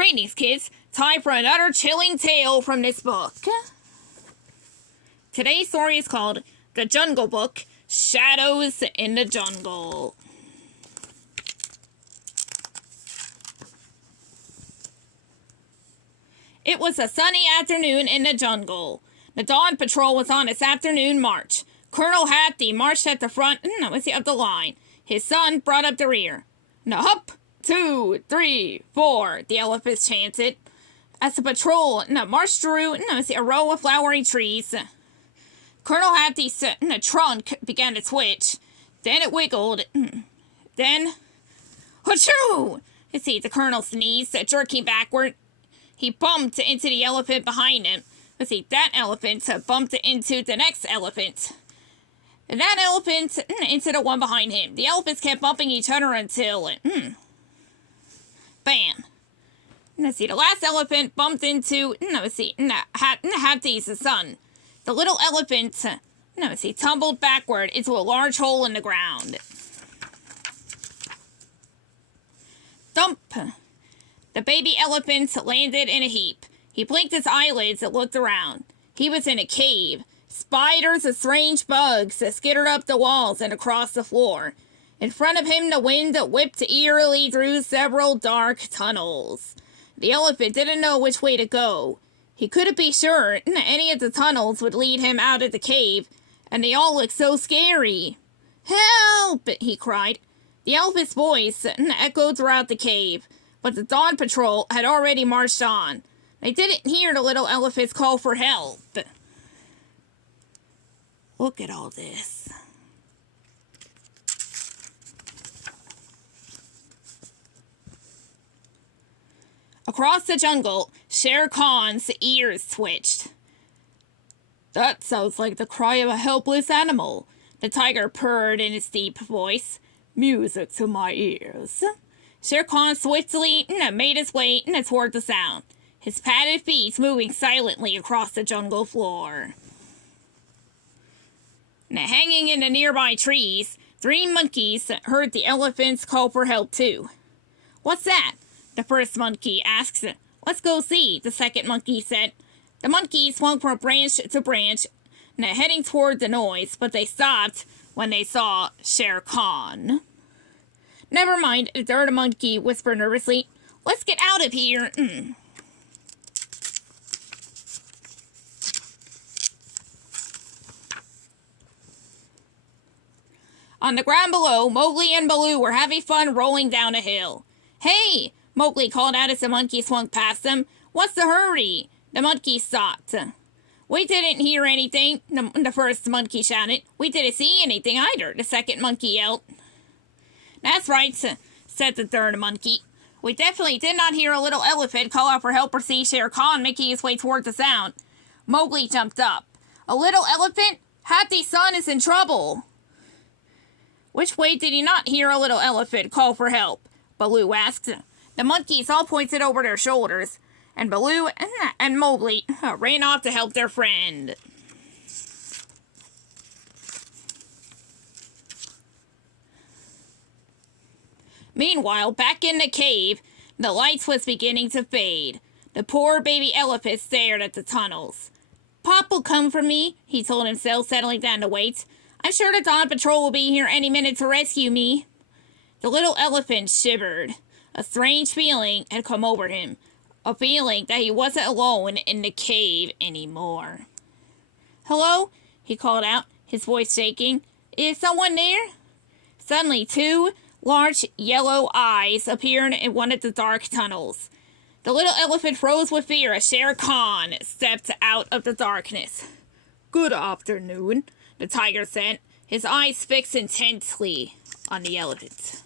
Greetings, kids. Time for another chilling tale from this book. Today's story is called The Jungle Book, Shadows in the Jungle. It was a sunny afternoon in the jungle. The dawn patrol was on its afternoon march. Colonel Hathi marched at the front of the line. His son brought up the rear. Now up! 2, 3, 4, the elephants chanted. As the patrol marched through a row of flowery trees, Colonel Hathi's trunk began to twitch. Then it wiggled. Then, achoo! The colonel sneezed, jerking backward. He bumped into the elephant behind him. That elephant bumped into the next elephant. And that elephant into the one behind him. The elephants kept bumping each other until... bam. The last elephant bumped into, Hathi's son. The little elephant, tumbled backward into a large hole in the ground. Thump! The baby elephant landed in a heap. He blinked his eyelids and looked around. He was in a cave. Spiders and strange bugs skittered up the walls and across the floor. In front of him, the wind whipped eerily through several dark tunnels. The elephant didn't know which way to go. He couldn't be sure any of the tunnels would lead him out of the cave, and they all looked so scary. "Help!" he cried. The elephant's voice echoed throughout the cave, but the dawn patrol had already marched on. They didn't hear the little elephant's call for help. Look at all this. Across the jungle, Shere Khan's ears twitched. "That sounds like the cry of a helpless animal," the tiger purred in his deep voice. "Music to my ears." Shere Khan swiftly made his way toward the sound, his padded feet moving silently across the jungle floor. Hanging in the nearby trees, 3 monkeys heard the elephants call for help too. "What's that?" the first monkey asked. "Let's go see," the second monkey said. The monkeys swung from branch to branch, heading toward the noise, but they stopped when they saw Shere Khan. "Never mind," the third monkey whispered nervously. "Let's get out of here." On the ground below, Mowgli and Baloo were having fun rolling down a hill. "Hey!" Mowgli called out as the monkey swung past them. "What's the hurry?" The monkey stopped. "We didn't hear anything," the first monkey shouted. "We didn't see anything either," the second monkey yelled. "That's right," said the third monkey. "We definitely did not hear a little elephant call out for help or see Shere Khan making his way toward the sound." Mowgli jumped up. "A little elephant? Hathi's son is in trouble." "Which way did he not hear a little elephant call for help?" Baloo asked. The monkeys all pointed over their shoulders, and Baloo and Mowgli ran off to help their friend. Meanwhile, back in the cave, the lights was beginning to fade. The poor baby elephant stared at the tunnels. "Pop will come for me," he told himself, settling down to wait. "I'm sure the dawn patrol will be here any minute to rescue me." The little elephant shivered. A strange feeling had come over him. A feeling that he wasn't alone in the cave anymore. "Hello?" he called out, his voice shaking. "Is someone there?" Suddenly, 2 large yellow eyes appeared in one of the dark tunnels. The little elephant froze with fear as Shere Khan stepped out of the darkness. "Good afternoon," the tiger said, his eyes fixed intensely on the elephant.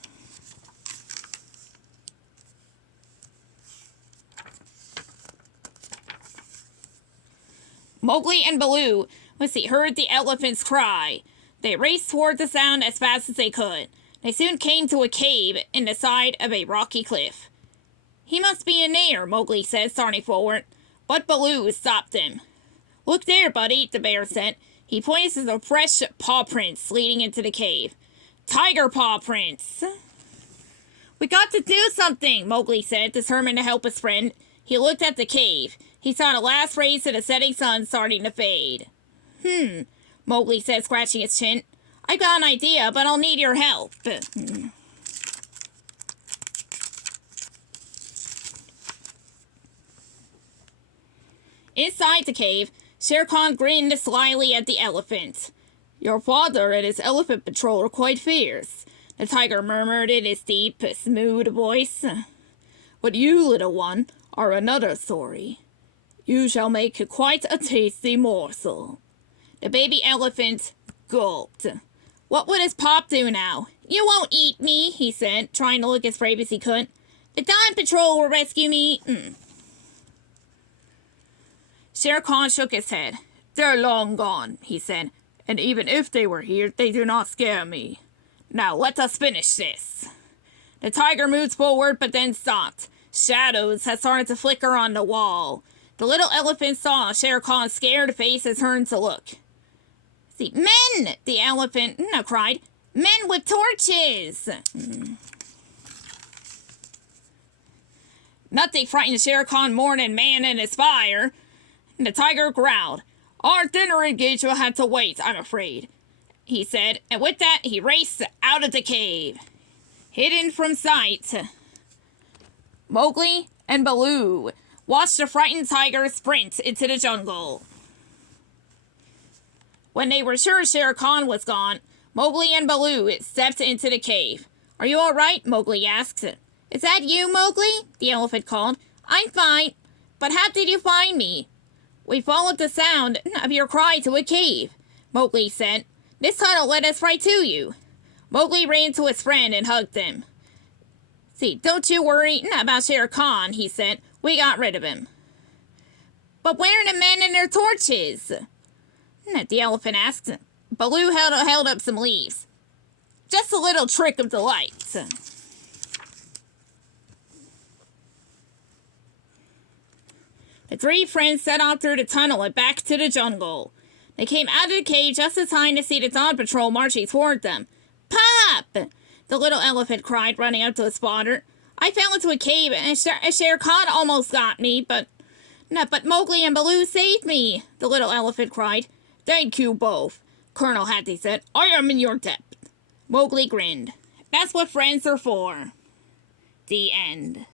Mowgli and Baloo heard the elephant's cry. They raced toward the sound as fast as they could. They soon came to a cave in the side of a rocky cliff. "He must be in there," Mowgli said, starting forward. But Baloo stopped him. "Look there, buddy," the bear said. He pointed to the fresh paw prints leading into the cave. "Tiger paw prints!" We got to do something, Mowgli said, determined to help his friend. He looked at the cave. He saw the last rays of the setting sun starting to fade. Mowgli said, scratching his chin. I've got an idea, but I'll need your help. Inside the cave, Shere Khan grinned slyly at the elephant. Your father and his elephant patrol are quite fierce, the tiger murmured in his deep, smooth voice. But you, little one, are another story. You shall make quite a tasty morsel. The baby elephant gulped. What would his pop do now? You won't eat me, he said, trying to look as brave as he could. The Dawn Patrol will rescue me. Shere Khan shook his head. They're long gone, he said, and even if they were here, they do not scare me. Now let us finish this. The tiger moved forward but then stopped. Shadows had started to flicker on the wall. The little elephant saw Shere Khan's scared face and turned to look. See, men! The elephant cried. Men with torches! Nothing frightened Shere Khan more than man and his fire. The tiger growled. Our dinner engagement had to wait, I'm afraid, he said, and with that he raced out of the cave. Hidden from sight, Mowgli and Baloo watched the frightened tiger sprint into the jungle. When they were sure Shere Khan was gone, Mowgli and Baloo stepped into the cave. Are you all right? Mowgli asked. Is that you, Mowgli? The elephant called. I'm fine, but how did you find me? We followed the sound of your cry to a cave, Mowgli said. This tunnel led us right to you. Mowgli ran to his friend and hugged him. See, don't you worry about Shere Khan, he said. We got rid of him. But where are the men and their torches? The elephant asked. Baloo held up some leaves. Just a little trick of the light. The three friends set off through the tunnel and back to the jungle. They came out of the cave just in time to see the Dawn Patrol marching toward them. Pop! The little elephant cried, running up to the spotter. I fell into a cave and Shere Khan almost got me, but Mowgli and Baloo saved me, the little elephant cried. Thank you both, Colonel Hathi said. I am in your debt. Mowgli grinned. That's what friends are for. The end.